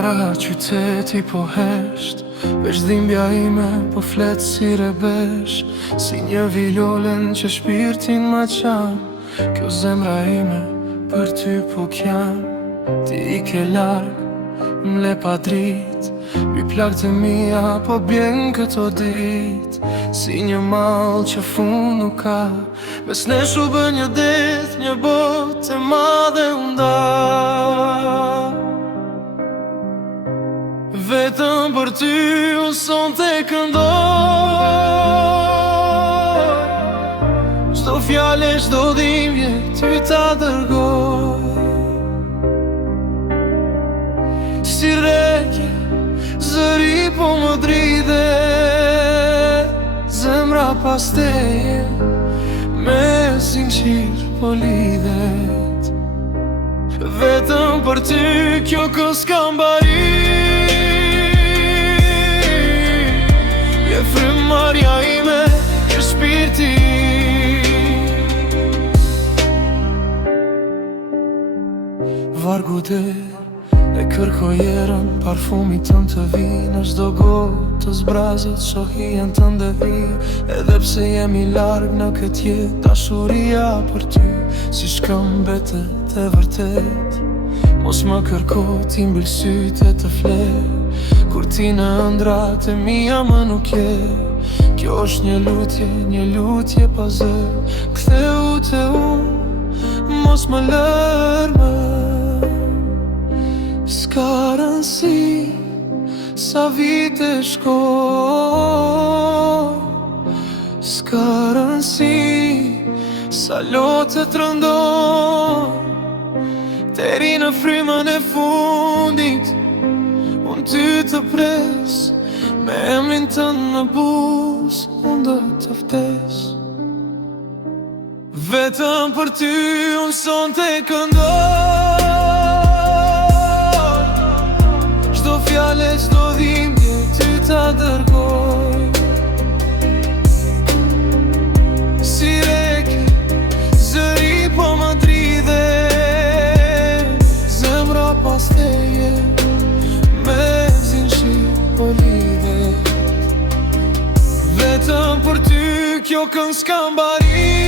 Para qyteti po hesht, veç dhimbja ime po flet si rebesh. Si një vilolen që shpirtin ma qan, kjo zemra ime për ty po kjan. Ti i ke larg, m'le pa drit, mbi plak të mia po bjen këto dit. Si një mall që fund nuk ka, mes nesh u bën një det, një botë e madhe u nda. Vetëm për ty unë sonte këndoj, çdo fjale, çdo dhimbje ty ta dërgoj. Si reke, zëri po më dridhe, zemra pas teje me zinxhir po lidhet. Vetëm për ty kjo kës kam bari, frymarrja ime, je shpirti. Vargu e kërkoj erën, parfumit tënd të vi në çdo gotë të zbrazët, shohien tënd e vi. Edhe pse jemi larg në këtë jetë, dashuria për ty si shkëmbetet e vërtet. Mos më kërko ti mbyll sytë e të fle, kur ti në ëndrat e mia më nuk je. Kjo është një lutje pa zë, ktheu te unë, mos më lër më. S'ka rëndsi sa vite shkoj, s'ka rëndsi sa lotë të rëndoj. Deri në frymën e fundit unë ty të pres, me emrin tënd në buz unë do të vdes. Vetëm për ty unë sonte këndoj, çdo fjale, çdo dhimbje ty ta dërgoj. Si reke, zëri po më dridhe, zemra pas teje me zinxhir po lidhet. Vetëm për ty kjo këngë s'kam bari,